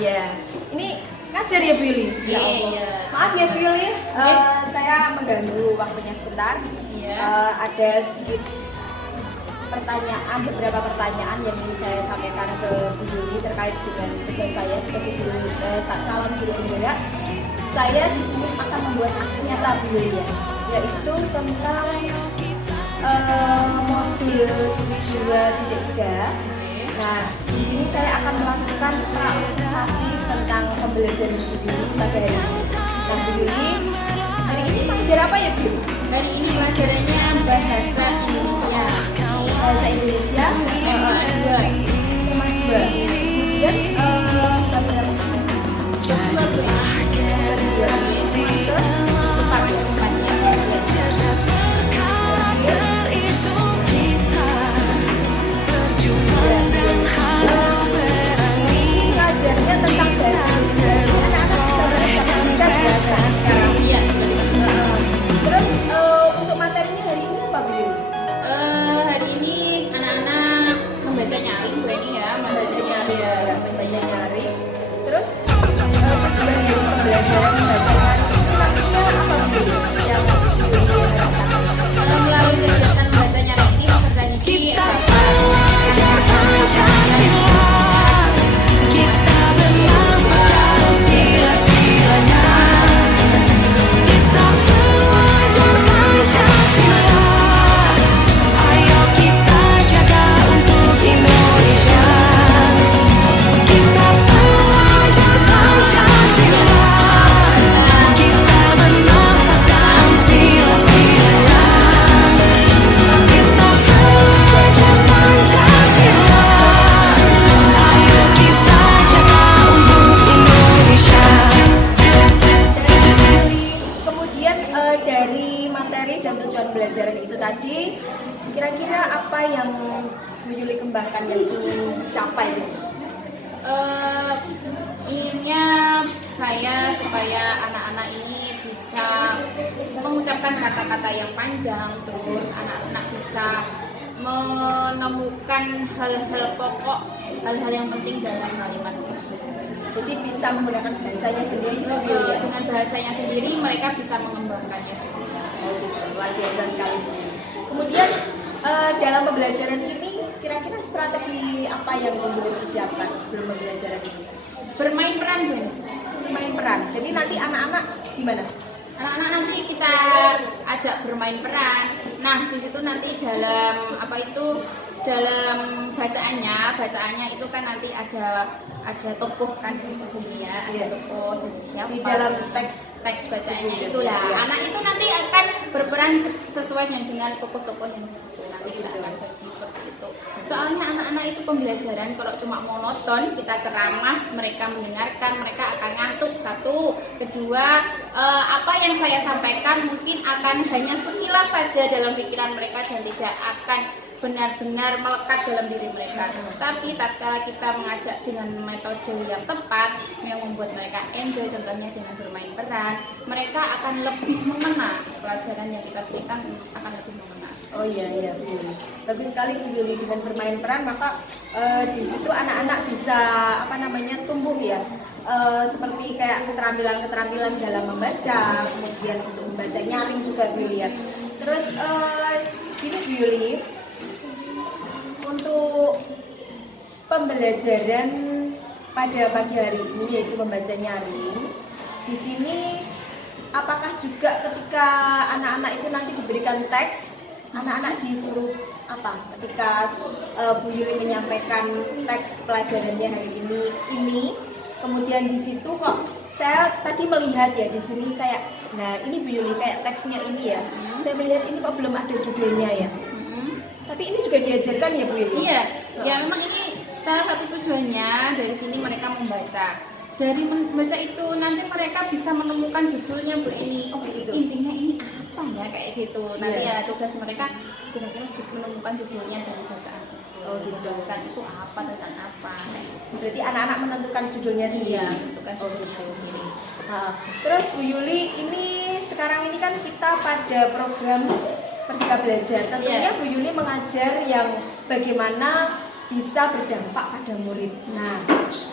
Ya, ini ngajar ya Bu Yuli? Iya. Maaf ya Bu Yuli, saya mengganggu waktunya sebentar. Ada sedikit pertanyaan, beberapa pertanyaan yang ingin saya sampaikan ke Bu Yuli terkait dengan tugas saya sebagai guru calon guru penggerak. Saya di sini akan membuat aksi nyata Bu Yuli ya, yaitu tentang modul 2.3. Nah, di sini saya akan melakukan praobservasi tentang pembelajaran Bu Yuli pada hari ini. Nah, Bu Yuli, hari ini mengajar apa ya Bu? Hari ini pelajarannya bahasa Indonesia. Bahasa Indonesia, dua. Kemudian untuk materinya hari ini apa Bu? Hari ini anak-anak membaca nyaring, Bu Eni ya, membaca nyaring. Bacanya nyari. Terus tujuan dari pembelajaran bacaan itu nantinya apa Bu? Yang Melalui kegiatan membaca nyaring ini peserta didik Kita belajar Pancasila, kita bernafas dalam sila-silanya. Kita belajar Pancasila, ayo kita jaga untuk Indonesia. Kita belajar Pancasila, kita bernafas dalam sila-silanya. Kita belajar Pancasila, ayo kita jaga untuk Indonesia. Kemudian dari materi dan tujuan pembelajaran itu tadi, kira-kira apa yang Bu Yuli kembangkan dan dicapai? Inginnya saya supaya anak-anak ini bisa mengucapkan kata-kata yang panjang, terus anak-anak bisa menemukan hal-hal pokok, hal-hal yang penting dalam kalimat tersebut. Jadi bisa menggunakan bahasanya sendiri Bu Yuli ya? Dengan bahasanya sendiri mereka bisa mengembangkannya. Luar biasa sekali. Kemudian dalam pembelajaran ini kira-kira strategi apa yang Bu Yuli persiapkan sebelum pembelajaran ini? Bermain peran, Bu. Bermain peran. Jadi nanti anak-anak gimana? Anak-anak nanti kita ajak bermain peran. Nah, di situ nanti dalam dalam bacaannya itu kan nanti ada tokoh kan di situ ya, ada tokoh siapa Di dalam teks bacaannya itu lah. Anak itu nanti akan berperan sesuai dengan tokoh-tokoh yang di situ. Nanti kita akan bagi seperti itu. Soalnya anak-anak itu pembelajaran kalau cuma monoton kita ceramah, mereka mendengarkan, mereka akan ngantuk. Satu, kedua, apa yang saya sampaikan mungkin akan hanya sekilas saja dalam pikiran mereka dan tidak akan benar-benar melekat dalam diri mereka. Tapi tatkala kita mengajak dengan metode yang tepat yang membuat mereka enjoy, contohnya dengan bermain peran, mereka akan lebih mengena pelajaran yang kita berikan, akan lebih mengena. Oh iya, bagus sekali Bu Yuli, dengan bermain peran maka di situ anak-anak bisa tumbuh ya, seperti kayak keterampilan dalam membaca, kemudian untuk membaca nyaring juga Bu Yuli ya. Terus gini Bu Yuli, untuk pembelajaran pada pagi hari ini yaitu membaca nyaring, di sini apakah juga ketika anak-anak itu nanti diberikan teks, anak-anak disuruh apa? Ketika Bu Yuli menyampaikan teks pelajarannya hari ini, kemudian di situ kok saya tadi melihat ya di sini kayak, nah ini Bu Yuli kayak teksnya ini ya, saya melihat ini kok belum ada judulnya ya. Tapi ini juga diajarkan ya Bu Yuli? Iya, ya memang ini salah satu tujuannya dari sini mereka membaca. Dari membaca itu nanti mereka bisa menemukan judulnya Bu ini. Oh gitu. Intinya ini apa ya kayak gitu. Nanti ya tugas mereka kira-kira menemukan judulnya dari bacaan. Oh gitu. Bacaan itu apa, tentang apa? Berarti anak-anak menentukan judulnya sendiri. Iya, menentukan judulnya sendiri. Terus Bu Yuli, ini sekarang ini kan kita pada program Merdeka Belajar. Tentunya Bu Yuli mengajar yang bagaimana bisa berdampak pada murid. Nah,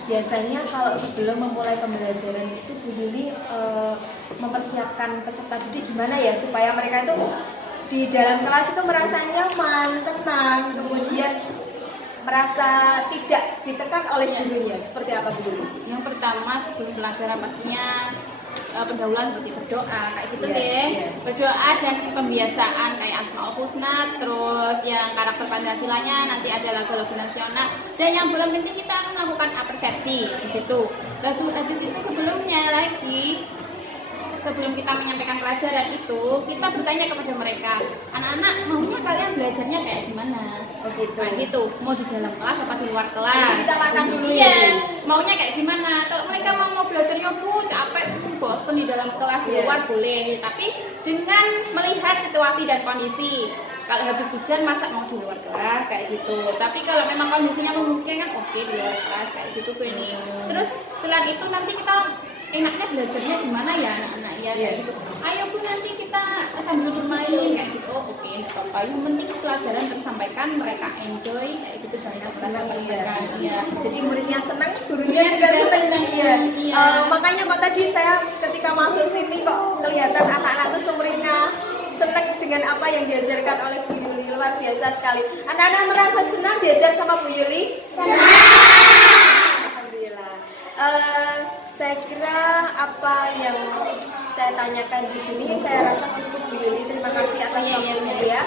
biasanya kalau sebelum memulai pembelajaran itu Bu Yuli mempersiapkan peserta didik gimana ya supaya mereka itu di dalam kelas itu merasa nyaman, tenang, kemudian merasa tidak ditekan oleh gurunya. Seperti apa Bu Yuli? Yang pertama sebelum pelajaran pastinya pendahuluan seperti berdoa kayak gitu Iya, deh. iya. Berdoa dan pembiasaan kayak Asmaul Husna, terus yang karakter Pancasilanya, nanti ada lagu-lagu nasional. Dan yang belum penting kita akan melakukan persepsi di situ. Terus habis itu sebelumnya lagi sebelum kita menyampaikan pelajaran itu, kita bertanya kepada mereka, anak-anak maunya kalian belajarnya kayak gimana? Oh gitu. Nah gitu, mau di dalam kelas apa di luar kelas? Kita makan dulu Iya, ya. maunya kayak gimana? Kalau mereka mau belajarnya capek, bosen di dalam kelas, di Iya. luar boleh. Tapi dengan melihat situasi dan kondisi. Kalau habis hujan masa mau di luar kelas kayak gitu. Tapi kalau memang kondisinya memungkinkan, oke di luar kelas kayak gitu Bu ini. Terus selain itu nanti kita enaknya belajarnya gimana ya anak-anak ya kayak gitu. Ayo Bu nanti kita sambil bermain kayak gitu. Oh, oke, enggak apa-apa. Yang penting pelajaran tersampaikan, mereka enjoy kayak gitu dan merasa tersampaikan. Iya. Jadi muridnya senang, gurunya juga senang. Iya. Iya. Makanya kok tadi saya ketika masuk sini kok kelihatan anak-anak tuh semuanya senang dengan apa yang diajarkan oleh Bu Yuli. Luar biasa sekali. Anak-anak merasa senang diajar sama Bu Yuli? Senang. Alhamdulillah. Saya kira apa yang saya tanyakan di sini saya rasa cukup Bu Yuli. Terima kasih atas waktunya ya.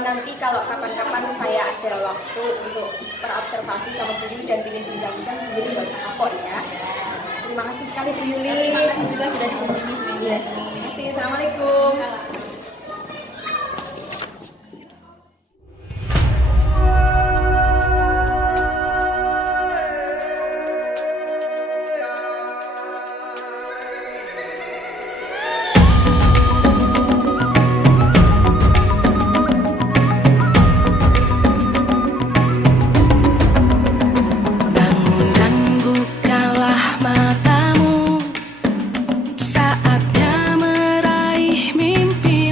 Nanti kalau kapan-kapan saya ada waktu untuk berobservasi sama Bu Yuli dan ingin bincang-bincang, Bu Yuli nggak usah kapok ya. Terima kasih sekali Bu Yuli. Terima kasih juga sudah dikunjungi. Iya. Terima kasih. Assalamualaikum. Bangun dan bukalah matamu, saatnya meraih mimpi.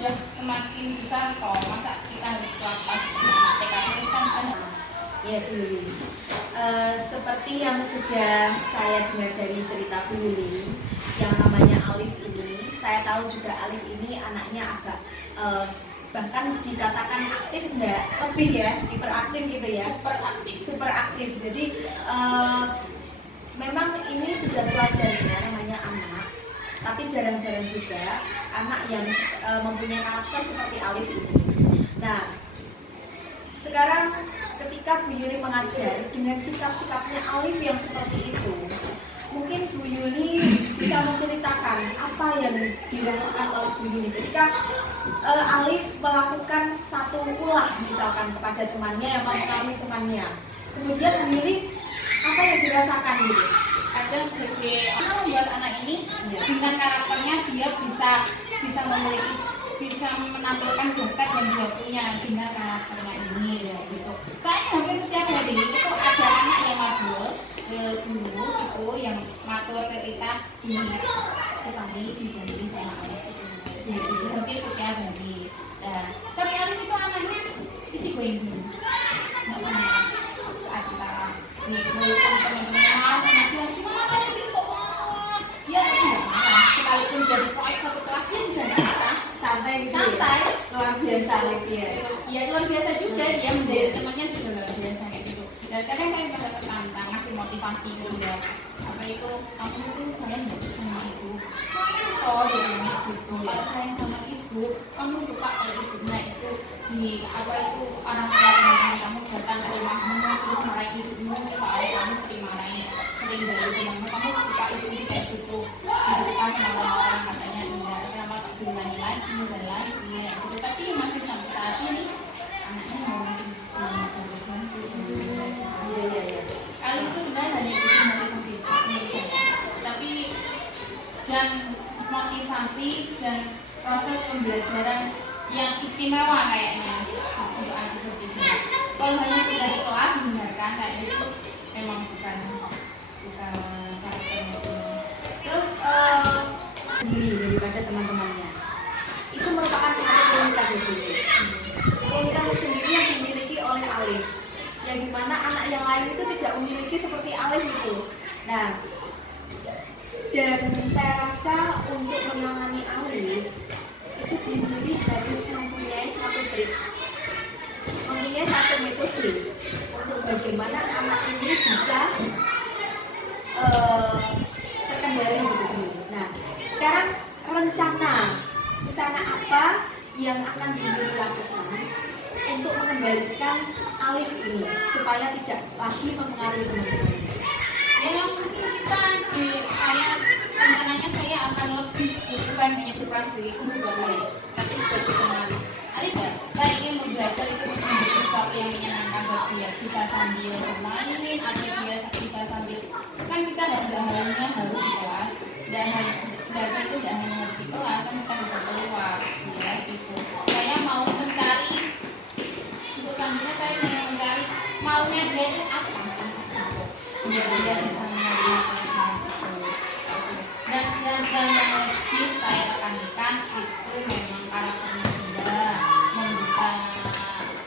sudah semakin besar kok, masa kita harus kelas TK terus kan Ya Bu Yuli, seperti yang sudah saya dengar dari cerita Bu Yuli, yang namanya Alif ini, saya tahu juga Alif ini anaknya agak bahkan dikatakan aktif enggak, lebih ya, hiperaktif gitu ya, super aktif. Jadi memang ini sudah sewajarnya namanya anak, tapi jarang-jarang juga anak yang mempunyai karakter seperti Alif ini. Nah, sekarang ketika Bu Yuli mengajar dengan sikap-sikapnya Alif yang seperti itu, mungkin Bu Yuli bisa menceritakan apa yang dirasakan oleh Bu Yuli ketika Alif melakukan satu ulah misalkan kepada temannya yang mempengaruhi temannya. Kemudian Bu Yuli apa yang dirasakan gitu? Kadang sebagai orang membuat anak ini dengan karakternya dia bisa memiliki, bisa menampilkan bakat yang dia punya dengan karakternya ini ya gitu. Saya hampir setiap hari itu ada anak yang matur ke guru itu, yang matur ke kita ini sekali dijanji saya Alif itu hampir setiap hari. Nah, tapi Alif itu anaknya isi goreng nggak pernah ke acara nih, walaupun teman-teman marah sama dia, gimana Alif itu kok marah? Dia tidak marah, sekalipun jadi proyek satu kelas dia juga tidak marah, Santai gitu ya? santai. Luar biasa Alif ya. Ya luar biasa juga, dia menjadi temannya juga luar biasa kayak gitu. Dan kadang saya juga tertantang ngasih motivasi ke dia, apa itu, kamu itu sayang nggak sih sama ibu? Sayang kok, dia bilang gitu. Kalau sayang sama ibu, kamu suka kalau ibunya itu di apa itu orang tua teman kamu datang ke rumahmu terus marahin ibumu, supaya kamu sering marahin, sering dari temanmu, kamu suka ibu kayak gitu. Itu pas malam-malam katanya enggak, kenapa tak bilang lagi dan lagi ya gitu. Tapi masih sampai saat ini anaknya mau masih Iya. kali itu sebenarnya hanya itu motivasi, tapi dan motivasi dan proses pembelajaran yang istimewa kayaknya untuk anak seperti itu. Kalau hanya sekedar di kelas mendengarkan kayak gitu memang bukan karakternya itu. Terus sendiri daripada teman-temannya itu merupakan suatu keunikan gitu. Keunikan sendiri yang dimiliki oleh Alif, yang dimana anak yang lain itu tidak memiliki seperti Alif itu. Nah, dan saya rasa untuk menangani Alif itu diri harus mempunyai satu trik, mempunyai satu metode untuk bagaimana anak ini bisa terkendali gitu. Nah, sekarang rencana apa yang akan dilakukan untuk mengendalikan Alif ini supaya tidak lagi mempengaruhi teman-teman? Ya mungkin kita di rencananya saya akan lebih bukan hanya berprestasi juga baik, tapi sebagai teman. Alif saya ingin belajar itu menjadi sesuatu yang menyenangkan buat dia, bisa sambil bermain atau dia bisa sambil, kan kita tidak hanya harus di kelas, dan belajar itu tidak hanya harus di kelas, kan kita bisa keluar ya gitu. Saya mau mencari untuk selanjutnya, saya ingin mencari maunya dia itu apa sih, biar dia bisa melihat dan yang lebih saya tekankan itu memang karakternya dia, membuka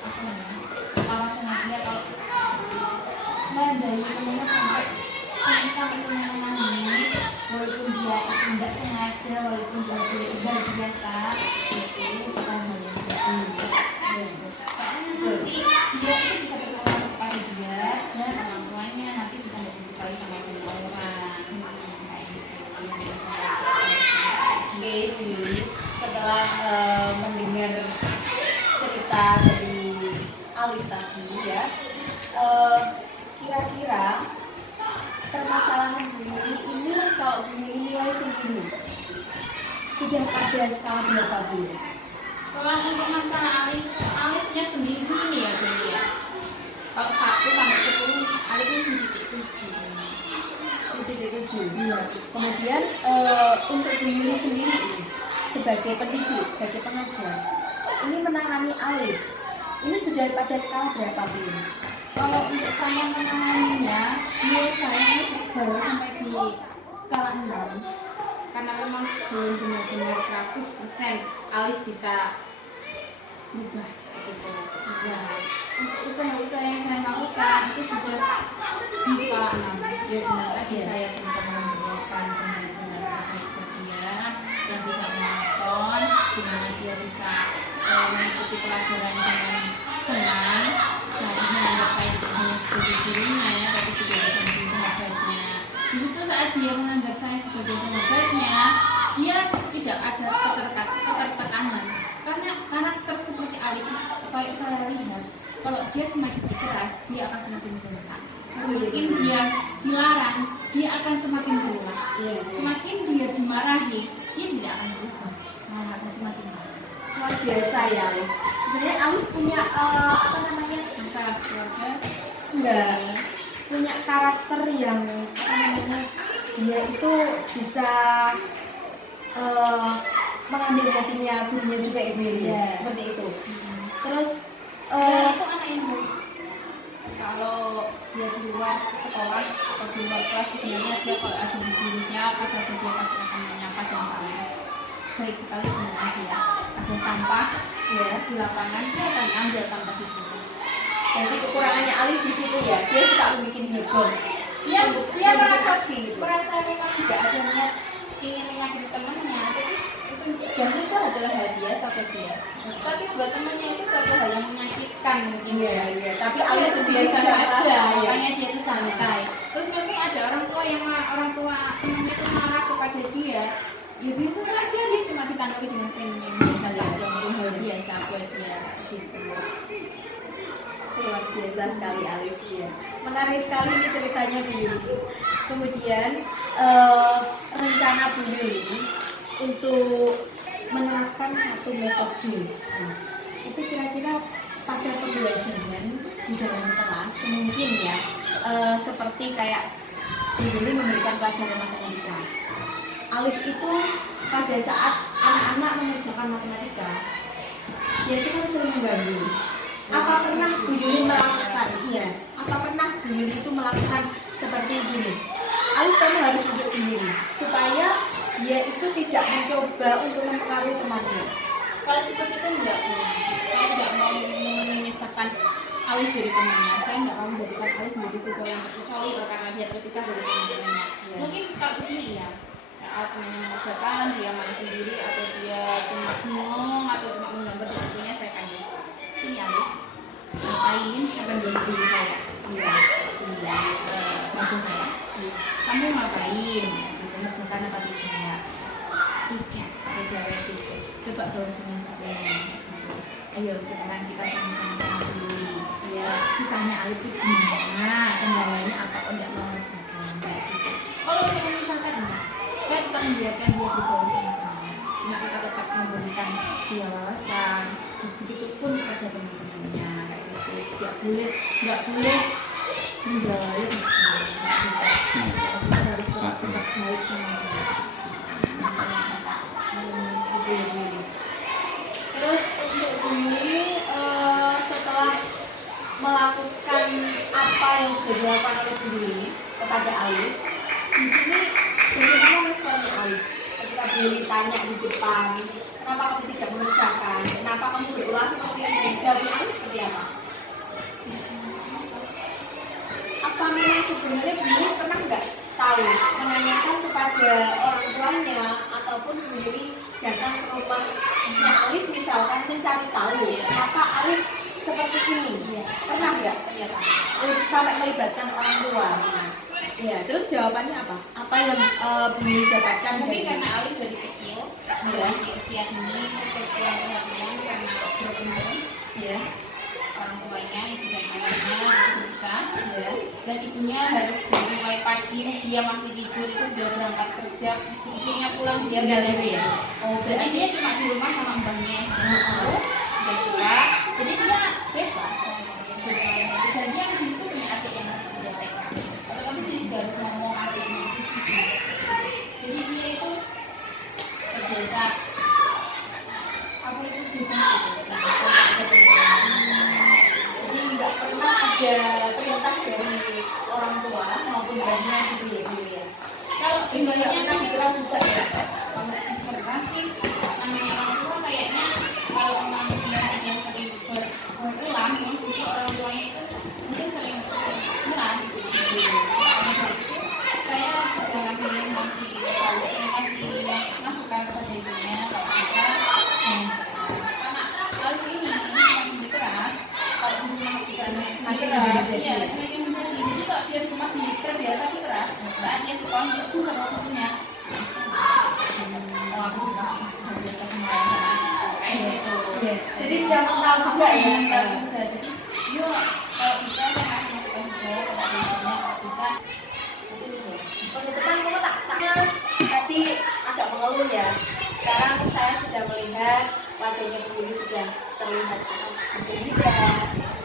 apa namanya, kawasannya dia. Kalau menjadi temennya sampai ketika itu menangis, walaupun dia itu tidak sengaja, walaupun dia tidak biasa, itu bukan hal yang baik. Soalnya nanti dia itu bisa berpengaruh kepada dia dan orang tuanya, nanti bisa lebih disukai sama orang. Oke, Yuli, setelah mendengar cerita dari Alif tadi ya, kira-kira permasalahan Bu Yuli ini kalau Bu Yuli nilai sendiri sudah pada skala berapa Bu? Kalau untuk masalah Alifnya sendiri ini ya Bu ya. Kalau 1 sampai 10 Alif ini titik 7. Titik 7. Iya. Kemudian untuk Bu Yuli sendiri sebagai pendidik, sebagai pengajar, ini menangani Alif, ini sudah pada skala berapa Bu? Kalau untuk saya menanganinya, nilai saya ini baru sampai di skala 6, karena memang belum benar-benar 100% Alif bisa berubah gitu. Nah, untuk usaha-usaha yang saya lakukan itu sudah di sekolah 6. Ya benar lagi saya bisa membawakan pembelajaran terkait dia yang tidak monoton, di mana dia bisa mengikuti pelajaran dengan senang. Saya menganggap saya tidak hanya sebagai gurunya, tapi juga bisa menjadi sahabatnya. Di situ saat dia menganggap saya sebagai sahabatnya, dia tidak ada ketertekanan. Karena karakter seperti Alif, kalau saya lihat, kalau dia semakin keras, dia akan semakin bentak. Semakin dia dilarang, dia akan semakin keluar. Semakin dia dimarahi, dia tidak akan berubah, malah akan semakin marah. Luar biasa ya Alif. Sebenarnya Alif punya apa namanya, Masalah keluarga, enggak, punya karakter yang apa namanya, dia itu bisa mengambil hatinya gurunya juga ibu ini, seperti itu. Terus itu anak ibu. Kalau dia di luar sekolah atau di luar kelas, sebenarnya dia kalau ada di guru siapa saja dia pasti akan menyapa dan salam. Baik sekali sebenarnya dia. Ada sampah ya di lapangan, dia akan ambil sampah di situ. jadi kekurangannya Alif di situ ya, dia suka membuat heboh. Dia merasa memang tidak ada niat ingin menyakiti temannya, tapi itu jangan itu adalah hal biasa bagi dia. Tapi buat temannya itu suatu hal yang menyakitkan mungkin. Iya. Tapi Alif Alif itu biasa biasa aja, ya. makanya dia itu santai. Terus mungkin ada orang tua temannya itu marah kepada dia, ya biasa saja, dia cuma ditanggapi dengan senyum, hal biasa buat dia gitu. Luar biasa sekali Alif ya. Menarik sekali ini ceritanya Bu Yuli. Kemudian rencana Bu Yuli untuk menerapkan satu metode. Nah, itu kira-kira pada pembelajaran di dalam kelas mungkin ya, seperti kayak Bu Yuli memberikan pelajaran matematika. Alif itu pada saat anak-anak mengerjakan matematika, dia itu kan sering mengganggu. Apa pernah Bu Yuli melakukan? Iya. Apa pernah Bu Yuli itu melakukan seperti ini? Alif, kamu harus duduk sendiri supaya dia itu tidak mencoba untuk mempengaruhi temannya. Kalau seperti itu enggak, saya tidak mau memisahkan Alif dari temannya. Saya enggak mau menjadikan Alif menjadi siswa yang terisolir karena dia terpisah dari teman-temannya. Mungkin kalau begini ya, saat temannya mengerjakan, dia main sendiri atau dia cuma bingung atau cuma menggambar di bukunya, saya panggil, sini Alif, ngapain? Akan bantu saya. Baca saya. Kamu ngapain? Mengerjakan apa tidak? Tidak. Ada jawab tidak. Coba bawa senyum kalian. Ayo sekarang kita sama-sama dulu. Ya, susahnya Alif itu gimana? Kendalanya apa? Oh, enggak mau mengerjakan. Kalau untuk memisahkan enggak, saya tetap membiarkan dia bergaul sama teman. Cuma kita tetap memberikan dia wawasan. Begitu pun kepada teman-temannya. Kayak gitu. Enggak boleh menjauhi. Kita harus tetap baik sama dia. Terus untuk Bu Yuli, setelah melakukan apa yang sudah dilakukan oleh Bu Yuli kepada Alif, di sini bagaimana responnya Alif? Ketika Bu Yuli tanya di depan, kenapa kamu tidak mengerjakan? Kenapa kamu berulah seperti ini? Jawabnya Alif seperti apa? Apa memang sebenarnya Bu Yuli pernah nggak tahu menanyakan kepada orang tuanya ataupun Bu Yuli datang ke rumahnya Alif misalkan mencari tahu kenapa Alif seperti ini? Pernah nggak? Alif sampai melibatkan orang tua. Ya, terus jawabannya apa? Apa yang Bu Yuli dapatkan? Mungkin karena Alif dari kecil, dari usia ini kurang perhatian karena broken home. Ya. Orang tuanya, ibu dan ayahnya bisa, dan ibunya harus mulai pagi, dia masih tidur itu sudah berangkat kerja, ibunya pulang dia jalan ya. Oh, jadi dia cuma di rumah sama mbahnya yang sudah tua, jadi dia bebas. Dan dia di situ punya adik yang masih kerja TK. Otomatis dia juga harus ngomong adiknya. Jadi dia itu terbiasa apa itu biasa Jadi nggak pernah ada perintah dari orang tua maupun dari ibu ya. Kalau Ini nggak pernah dikira juga ya. pernah sih namanya orang tua kayak dia di rumah terbiasa keras, saat dia sekolah itu sama gurunya aku sudah biasa kemarin kayak gitu. Jadi sudah mengenal juga ya. Sudah, jadi yuk kalau bisa saya kasih masukan juga kalau bisa Penutupan kamu tak tadi agak mengeluh ya. Sekarang saya sudah melihat wajahnya Bu Yuli sudah terlihat berbeda.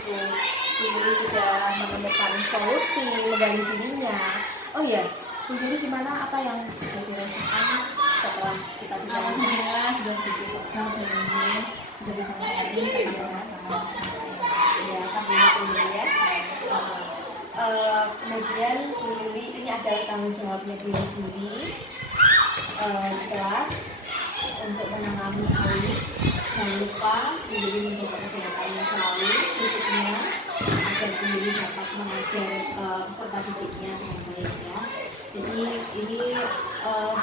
Bu Yuli sudah menemukan solusi menggali dirinya. Oh ya, Bu Yuli gimana, apa yang sudah dirasakan setelah kita tinggal? alhamdulillah sudah sedikit lega dan ini sudah bisa sharing sama Ya, sambil dulu ya. Kemudian Bu Yuli, ini adalah tanggung jawabnya Bu Yuli sendiri di kelas untuk menangani Alif. Jangan lupa Bu Yuli menjaga kesehatannya selalu fisiknya agar Bu Yuli dapat mengajar peserta didiknya dengan baik ya. Jadi ini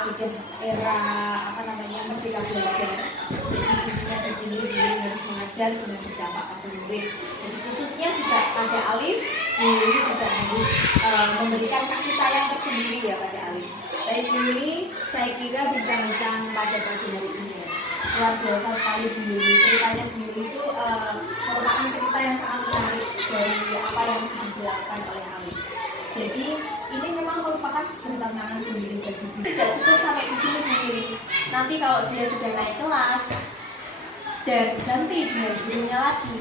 sudah era merdeka belajar. Jadi intinya di sini Bu Yuli harus mengajar dengan berdampak pada murid. Jadi khususnya juga pada Alif, Bu Yuli juga harus memberikan kasih sayang tersendiri ya pada Alif. Baik Bu Yuli, saya kira bincang-bincang pada pagi hari ini ya. Luar biasa sekali Bu Yuli. Ceritanya Bu Yuli itu merupakan cerita yang sangat menarik dari apa yang sedang dilakukan oleh Alif. Jadi ini memang merupakan sebuah tantangan sendiri bagi Bu Yuli. Tidak cukup sampai di sini Bu Yuli. Nanti kalau dia sudah naik kelas dan ganti dengan gurunya lagi.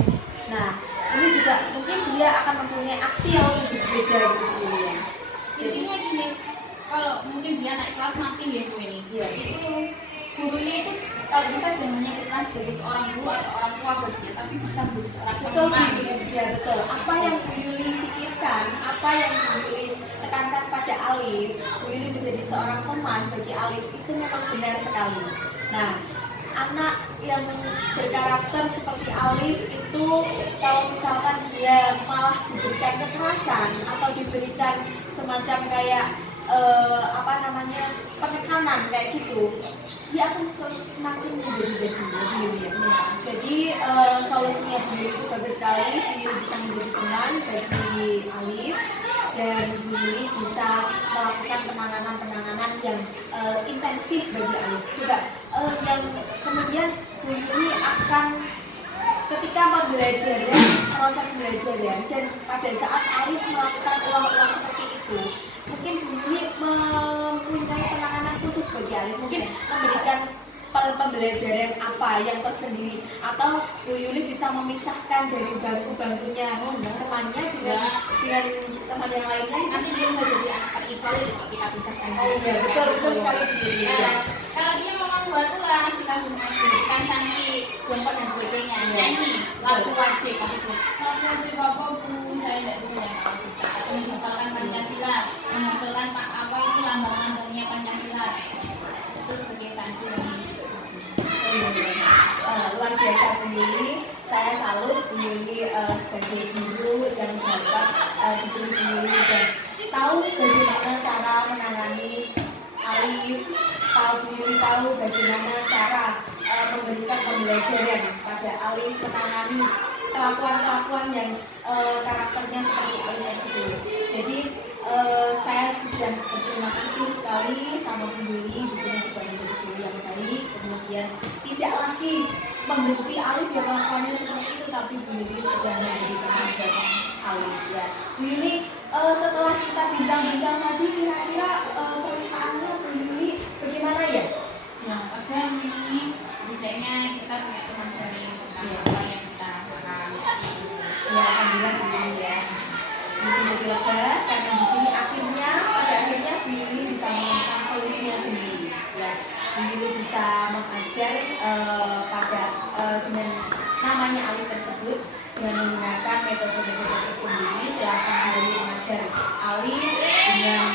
Nah, ini juga mungkin dia akan mempunyai aksi yang lebih berbeda gitu Bu Yuli ya. jadinya gini, kalau mungkin dia naik kelas nanti ya Bu ini itu gurunya itu kalau bisa jangan hanya kita sebagai seorang guru atau orang tua buat dia, tapi bisa menjadi seorang Betul, teman. ya betul. Apa yang Bu Yuli pikirkan, apa yang Bu Yuli tekankan pada Alif, Bu Yuli menjadi seorang teman bagi Alif itu memang benar sekali. Nah, anak yang berkarakter seperti Alif itu kalau misalkan dia malah diberikan kekerasan atau diberikan semacam kayak penekanan kayak gitu, dia akan semakin menjadi-jadi ya. Jadi solusinya Bu Yuli itu bagus sekali. Bu Yuli bisa menjadi teman bagi Alif dan Bu Yuli bisa melakukan penanganan yang intensif bagi Alif. Coba yang kemudian Bu Yuli akan ketika pembelajaran, proses belajaran dan pada saat Alif melakukan ulang-ulang seperti itu, mungkin Bu Yuli mempunyai penanganan khusus bagi Alif, mungkin memberikan pembelajaran apa yang tersendiri, atau Bu Yuli bisa memisahkan dari bangku-bangkunya temannya dengan teman yang lainnya. Nanti dia bisa jadi anak terisolir kalau kita pisahkan. Oh iya, betul sekali Bu Yuli. Kalau dia memang buat ulang, kita suruh memberikan sanksi jemput dan sebagainya. Nah ini lagu wajib itu. Lagu wajib apa Bu? Saya tidak bisa yang bisa. Menghafalkan Pancasila, menghafalkan lambang-lambangnya Pancasila. Itu sebagai sanksi. Luar biasa Bu Yuli. Saya salut Bu Yuli sebagai guru yang dapat di sini Bu Yuli dan tahu bagaimana cara menangani Alif, Bu Yuli tahu bagaimana cara memberikan pembelajaran pada Alif, menangani kelakuan-kelakuan yang karakternya seperti Alif tersebut. Jadi saya sudah berterima kasih sekali sama Bu Yuli, di sini sudah menjadi guru yang baik, kemudian tidak lagi membenci Alif yang kelakuannya seperti itu, tapi Bu Yuli sudah menjadi teman dari Alif ya. Bu Yuli, setelah kita bincang-bincang tadi, kira-kira perasaannya Bu Yuli bagaimana ya? Ya, kadang ini bedanya kita punya teman sharing tentang apa yang kita lakukan. Ya, alhamdulillah Bu Yuli ya. Ini lebih lega karena di sini pada akhirnya Bu Yuli bisa menemukan solusinya sendiri. Ya, Bu Yuli bisa mengajar dengan namanya Alif tersebut dengan menggunakan metode-metode tersendiri. Silakan Bu Yuli mengajar Alif dengan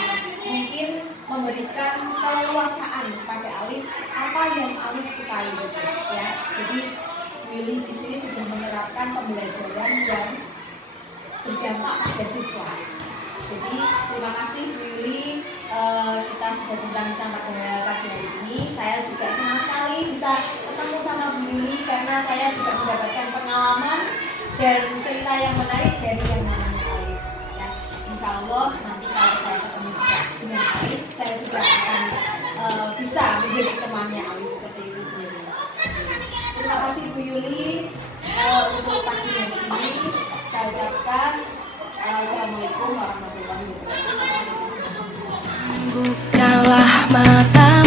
mungkin memberikan keleluasaan pada Alif apa yang Alif sukai betul ya. Jadi Bu Yuli di sini sudah menerapkan pembelajaran yang berdampak pada siswa. Jadi terima kasih Bu Yuli, kita sudah bincang-bincang pada pagi hari ini. Saya juga senang sekali bisa ketemu sama Bu Yuli karena saya juga mendapatkan pengalaman dan cerita yang menarik dari yang namanya Alif. Ya, insya Allah nanti kalau saya ketemu juga dengan Alif, saya juga akan bisa menjadi temannya Alif seperti itu Bu Yuli. Terima kasih Bu Yuli untuk pagi hari ini. Saya ucapkan Assalamualaikum warahmatullahi wabarakatuh. Bukalah mata